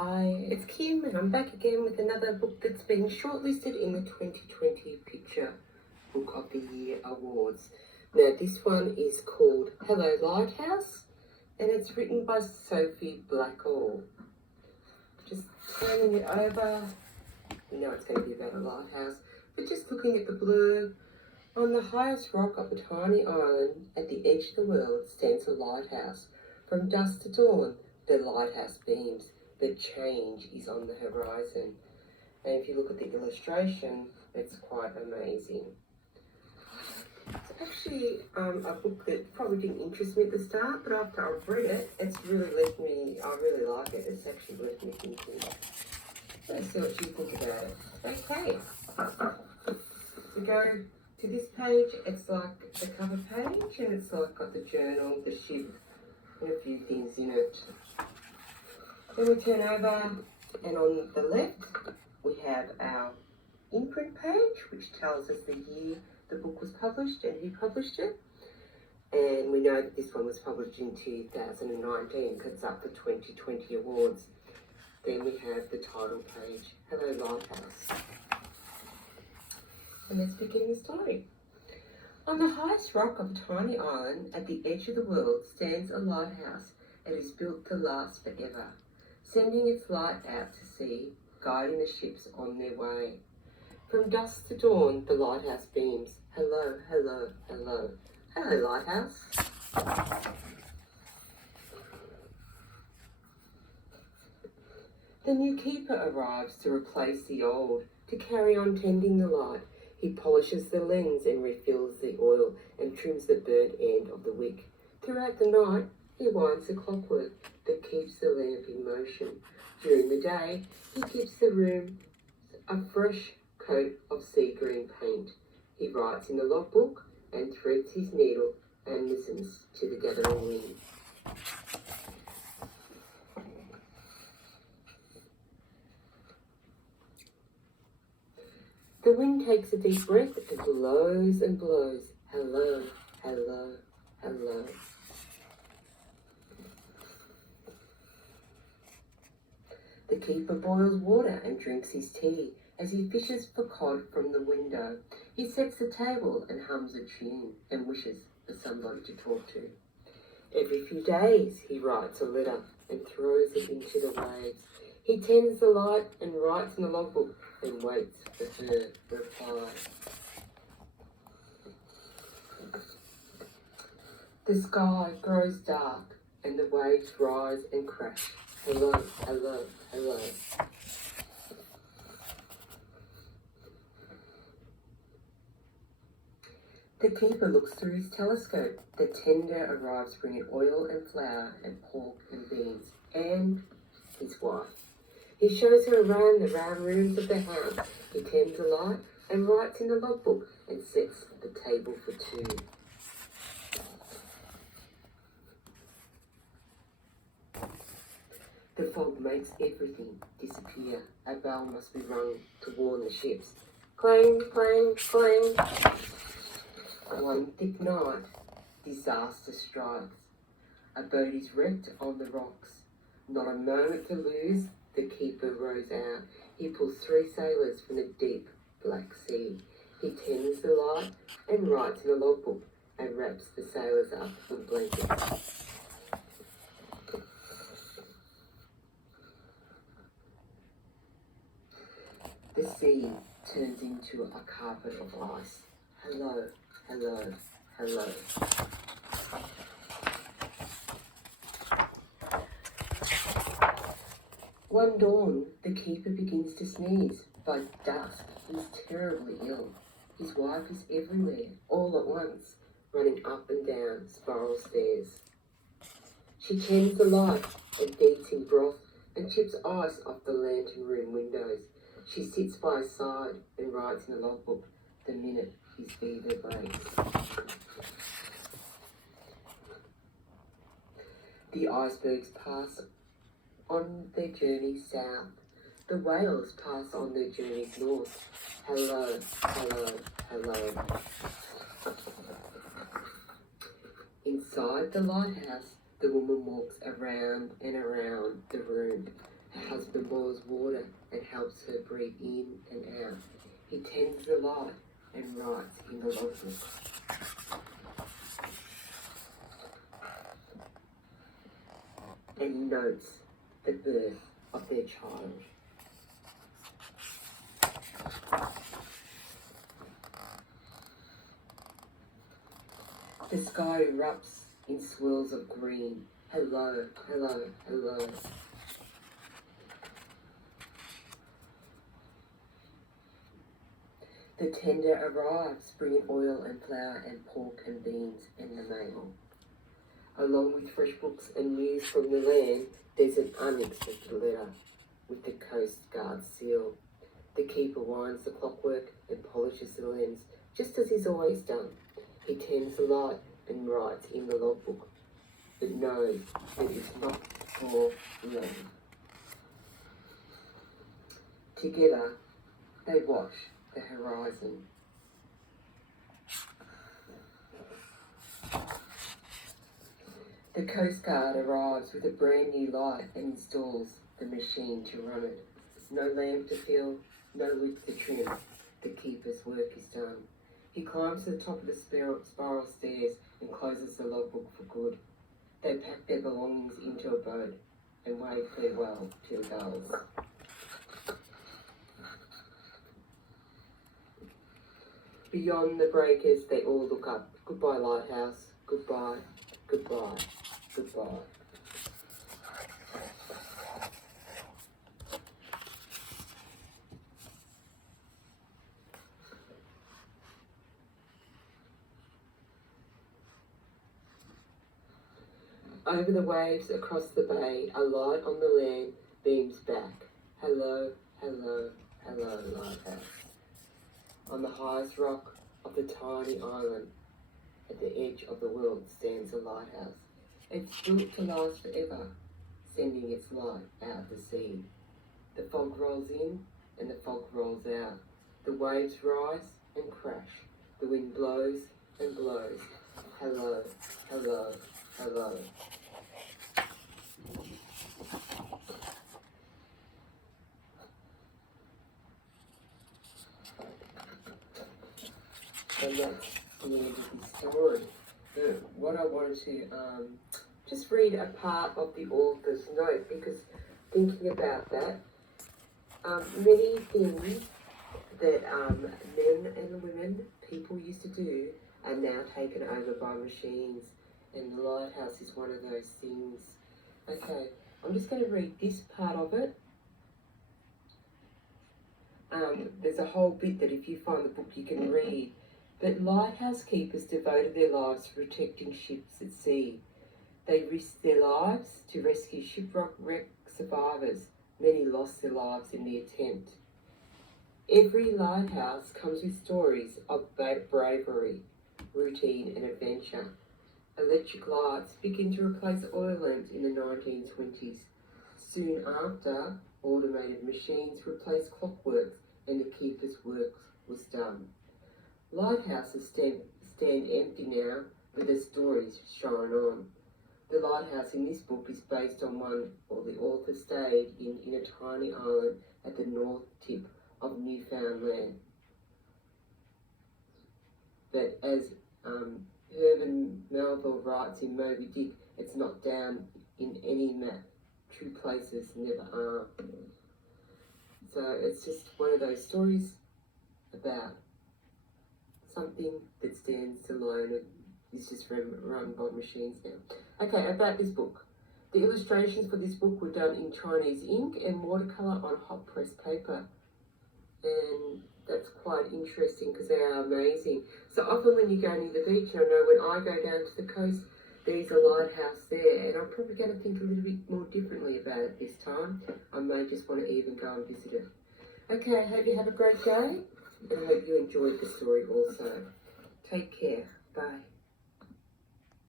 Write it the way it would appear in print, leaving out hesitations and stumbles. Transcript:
Hi, it's Kim and I'm back again with another book that's been shortlisted in the 2020 Picture Book of the Year Awards. Now this one is called Hello Lighthouse and it's written by Sophie Blackall. Just turning it over, you know it's going to be about a lighthouse, but just looking at the blue. On the highest rock of a tiny island at the edge of the world stands a lighthouse. From dusk to dawn, the lighthouse beams. The change is on the horizon. And if you look at the illustration, it's quite amazing. It's actually a book that probably didn't interest me at the start, but after I've read it, it's really left me, I really like it. It's actually left me thinking. Let's see what you think about it. Okay. So go to this page, it's like the cover page, and it's like got the journal, the ship, and a few things in it. Then we turn over, and on the left we have our imprint page, which tells us the year the book was published and who published it. And we know that this one was published in 2019 because it's up for 2020 awards. Then we have the title page, Hello Lighthouse. And let's begin the story. On the highest rock of a tiny island at the edge of the world stands a lighthouse. It is built to last forever, sending its light out to sea, guiding the ships on their way. From dusk to dawn, the lighthouse beams. Hello, hello, hello. Hello, lighthouse. The new keeper arrives to replace the old, to carry on tending the light. He polishes the lens and refills the oil and trims the burnt end of the wick. Throughout the night, he winds the clockwork that keeps the lamp in motion. During the day, he gives the room a fresh coat of sea green paint. He writes in the logbook and threads his needle and listens to the gathering wind. The wind takes a deep breath and blows and blows. Hello, hello, hello. The keeper boils water and drinks his tea as he fishes for cod from the window. He sets the table and hums a tune and wishes for somebody to talk to. Every few days he writes a letter and throws it into the waves. He tends the light and writes in the logbook and waits for her reply. The sky grows dark and the waves rise and crash. Hello, hello, hello. The keeper looks through his telescope. The tender arrives bringing oil and flour and pork and beans and his wife. He shows her around the round rooms of the house. He tends the light and writes in the logbook and sets the table for two. The fog makes everything disappear. A bell must be rung to warn the ships. Clang, clang, clang. One thick night, disaster strikes. A boat is wrecked on the rocks. Not a moment to lose, the keeper rows out. He pulls 3 sailors from the deep Black Sea. He tends the light and writes in a logbook and wraps the sailors up in blankets. The sea turns into a carpet of ice. Hello, hello, hello. One dawn, the keeper begins to sneeze. By dusk, he's terribly ill. His wife is everywhere, all at once, running up and down spiral stairs. She tends the light and feeds him broth and chips ice off the lantern room windows. She sits by his side and writes in the logbook the minute his fever breaks. The icebergs pass on their journey south. The whales pass on their journeys north. Hello, hello, hello. Inside the lighthouse, the woman walks around and around the room. Her husband boils water and helps her breathe in and out. He tends the light and writes in the logbook. And he notes the birth of their child. The sky erupts in swirls of green. Hello, hello, hello. The tender arrives, bringing oil and flour and pork and beans and the mail. Along with fresh books and news from the land, there's an unexpected letter with the Coast Guard seal. The keeper winds the clockwork and polishes the lens, just as he's always done. He tends the light and writes in the logbook, but knows that it's not for long. Together, they watch the horizon. The Coast Guard arrives with a brand new light and installs the machine to run it. No lamp to fill, no wick to trim. The keeper's work is done. He climbs to the top of the spiral stairs and closes the logbook for good. They pack their belongings into a boat and wave farewell to the gulls. Beyond the breakers, they all look up. Goodbye, lighthouse. Goodbye, goodbye, goodbye. Over the waves across the bay, a light on the land beams back. Hello, hello, hello, lighthouse. On the highest rock of the tiny island, at the edge of the world, stands a lighthouse. It's built to last forever, sending its light out to sea. The fog rolls in and the fog rolls out. The waves rise and crash. The wind blows and blows. Hello, hello, hello. And that's the end of the story. But what I wanted to just read a part of the author's note, because thinking about that, many things that men and women, people used to do, are now taken over by machines, and the lighthouse is one of those things. Okay, I'm just going to read this part of it. There's a whole bit that if you find the book you can read. But lighthouse keepers devoted their lives to protecting ships at sea. They risked their lives to rescue shipwreck survivors. Many lost their lives in the attempt. Every lighthouse comes with stories of bravery, routine and adventure. Electric lights began to replace oil lamps in the 1920s. Soon after, automated machines replaced clockworks and the keeper's work was done. Lighthouses stand empty now, but their stories shine on. The lighthouse in this book is based on one the author stayed in a tiny island at the north tip of Newfoundland. But as Herman Melville writes in Moby Dick, it's not down in any map. True places never are. So it's just one of those stories about something that stands alone and is just run by machines now. Okay, about this book. The illustrations for this book were done in Chinese ink and watercolour on hot press paper. And that's quite interesting because they are amazing. So often when you go near the beach, I know when I go down to the coast, there's a lighthouse there, and I'm probably going to think a little bit more differently about it this time. I may just want to even go and visit it. Okay, I hope you have a great day. And I hope you enjoyed the story also. Take care. Bye.